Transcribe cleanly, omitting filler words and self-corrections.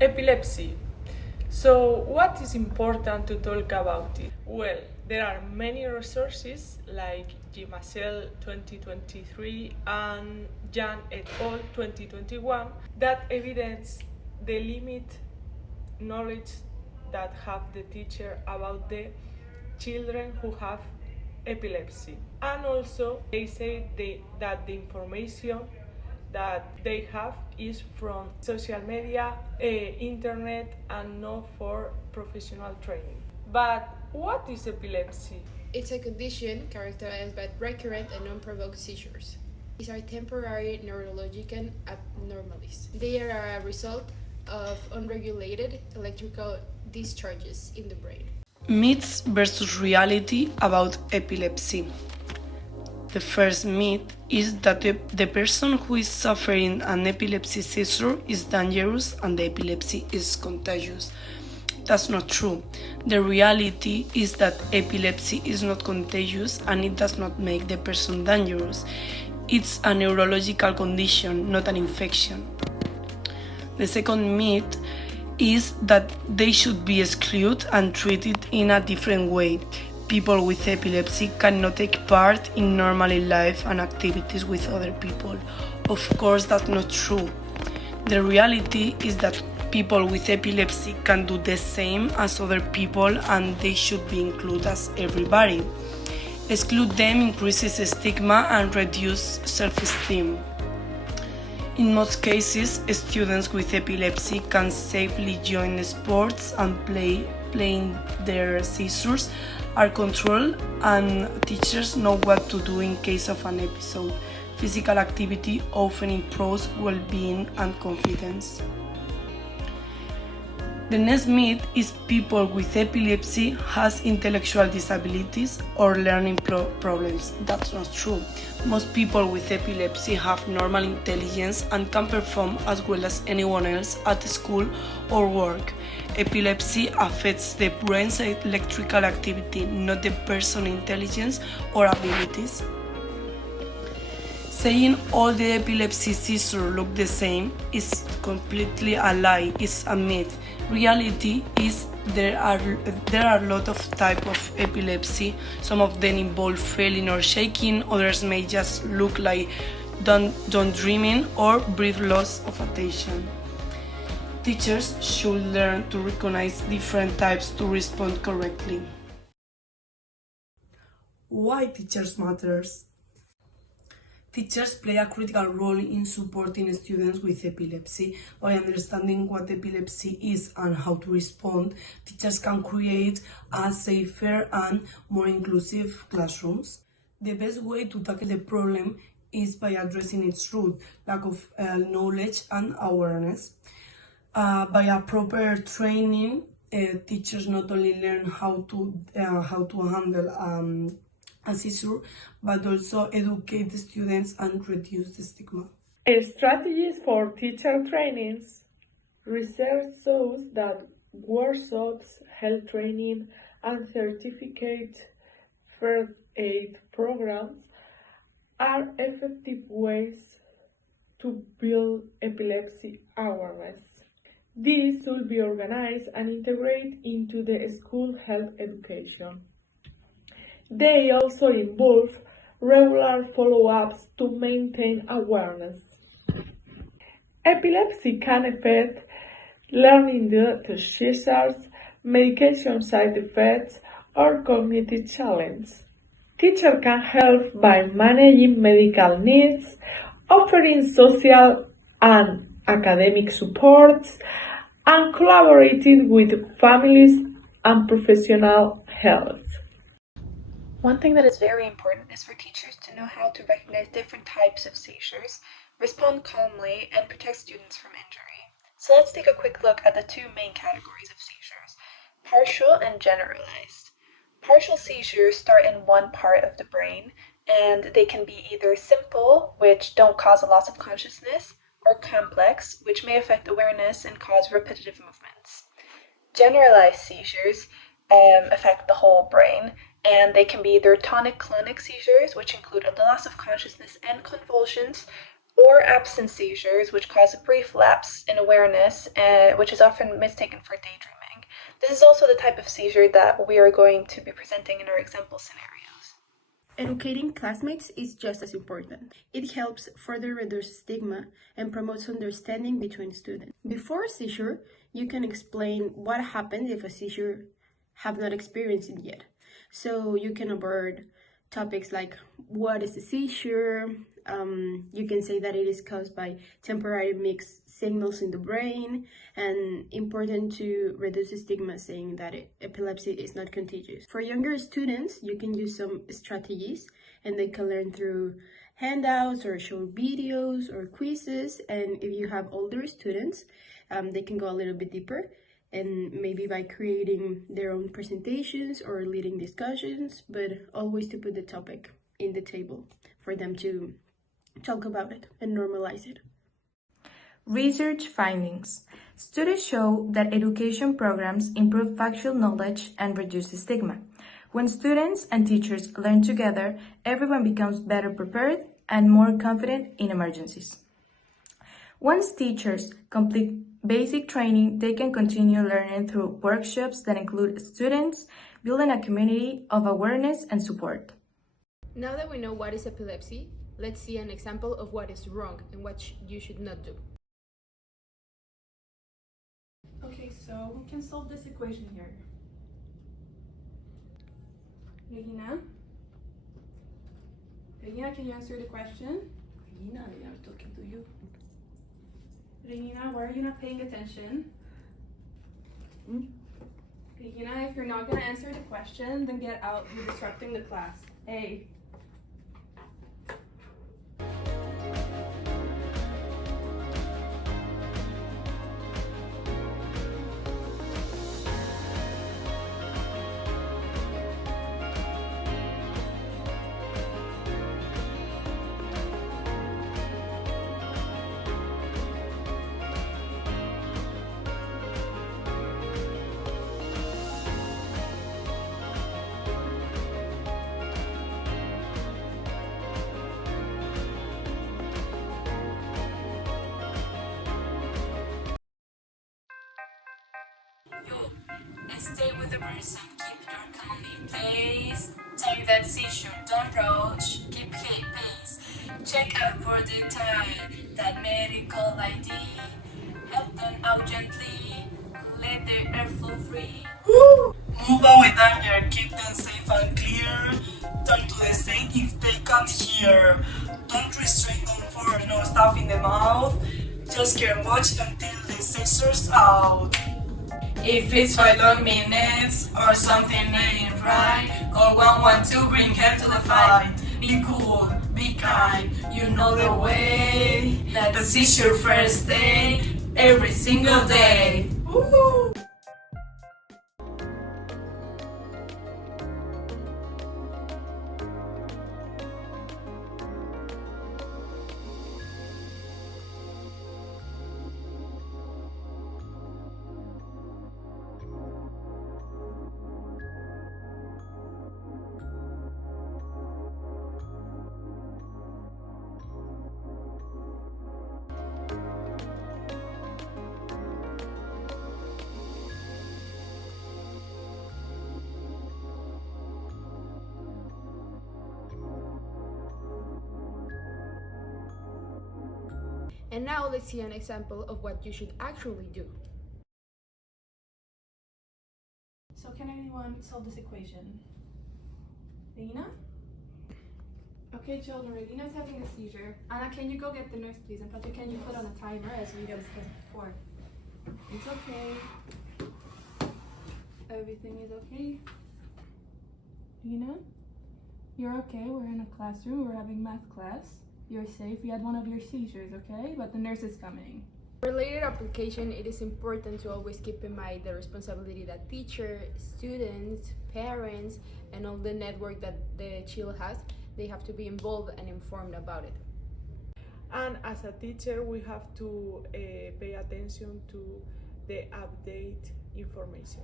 Epilepsy. So, what is important to talk about it? Well, there are many resources like Gimasel 2023 and Jan et al. 2021 that evidence the limit knowledge that have the teacher about the children who have epilepsy. And also they say that the information that they have is from social media, internet, and not for professional training. But what is epilepsy? It's a condition characterized by recurrent and unprovoked seizures. These are temporary neurological abnormalities. They are a result of unregulated electrical discharges in the brain. Myths versus reality about epilepsy. The first myth is that the person who is suffering an epilepsy seizure is dangerous and the epilepsy is contagious. That's not true. The reality is that epilepsy is not contagious and it does not make the person dangerous. It's a neurological condition, not an infection. The second myth is that they should be excluded and treated in a different way. People with epilepsy cannot take part in normal life and activities with other people. Of course, that's not true. The reality is that people with epilepsy can do the same as other people and they should be included as everybody. Exclude them increases stigma and reduces self-esteem. In most cases, students with epilepsy can safely join sports and playing their seizures are controlled and teachers know what to do in case of an episode. Physical activity often improves well-being and confidence. The next myth is people with epilepsy has intellectual disabilities or learning problems. That's not true. Most people with epilepsy have normal intelligence and can perform as well as anyone else at school or work. Epilepsy affects the brain's electrical activity, not the person's intelligence or abilities. Saying all the epilepsy seizures look the same is completely a lie, it's a myth. Reality is there are a lot of types of epilepsy. Some of them involve failing or shaking, others may just look like daydreaming or brief loss of attention. Teachers should learn to recognize different types to respond correctly. Why teachers matters? Teachers play a critical role in supporting students with epilepsy. By understanding what epilepsy is and how to respond, teachers can create a safer and more inclusive classrooms. The best way to tackle the problem is by addressing its root, lack of knowledge and awareness. By a proper training, teachers not only learn how to handle a seizure, but also educate the students and reduce the stigma. Strategies for teacher trainings. Research shows that workshops, health training, and certificate first aid programs are effective ways to build epilepsy awareness. These should be organized and integrated into the school health education. They also involve regular follow-ups to maintain awareness. Epilepsy can affect learning the seizures, medication side effects, or cognitive challenge. Teachers can help by managing medical needs, offering social and academic supports, and collaborating with families and professional health. One thing that is very important is for teachers to know how to recognize different types of seizures, respond calmly, and protect students from injury. So let's take a quick look at the two main categories of seizures, partial and generalized. Partial seizures start in one part of the brain, and they can be either simple, which don't cause a loss of consciousness, or complex, which may affect awareness and cause repetitive movements. Generalized seizures affect the whole brain, and they can be either tonic-clonic seizures, which include the loss of consciousness and convulsions, or absence seizures, which cause a brief lapse in awareness, which is often mistaken for daydreaming. This is also the type of seizure that we are going to be presenting in our example scenarios. Educating classmates is just as important. It helps further reduce stigma and promotes understanding between students. Before a seizure, you can explain what happens if a seizure have not experienced it yet. So you can avoid topics like what is a seizure. You can say that it is caused by temporary mixed signals in the brain, and important to reduce the stigma saying that epilepsy is not contagious. For younger students, you can use some strategies and they can learn through handouts or short videos or quizzes. And if you have older students, they can go a little bit deeper, and maybe by creating their own presentations or leading discussions, but always to put the topic in the table for them to talk about it and normalize it. Research findings. Studies show that education programs improve factual knowledge and reduce stigma. When students and teachers learn together, everyone becomes better prepared and more confident in emergencies. Once teachers complete basic training, they can continue learning through workshops that include students, building a community of awareness and support. Now that we know what is epilepsy, let's see an example of what is wrong and what you should not do. Okay, so we can solve this equation here. Regina? Regina, can you answer the question? Regina, they are talking to you. Regina, why are you not paying attention? Regina, if you're not going to answer the question, then get out. You're disrupting the class. A. Stay with the person, keep your calm pace. Take that seizure, don't rush, keep pace. Check out for the time, that medical ID. Help them out gently, let their airflow free. Move away danger, keep them safe and clear. Turn to the side if they can't hear. Don't restrict them for no stuff in the mouth. Just care and watch until the seizures out. If it's 5 long minutes or something ain't right, call 112, bring help to the fight. Be cool, be kind, you know the way. That the seizure first day, every single day. Woo! And now let's see an example of what you should actually do. So can anyone solve this equation? Regina? Okay, children, Regina's having a seizure. Anna, can you go get the nurse, please? And Patrick, can you put on a timer as we discussed before? It's okay. Everything is okay. Regina? You're okay. We're in a classroom. We're having math class. You're safe. You had one of your seizures, okay? But the nurse is coming. Related application, it is important to always keep in mind the responsibility that teacher, students, parents, and all the network that the child has, they have to be involved and informed about it. And as a teacher, we have to pay attention to the update information.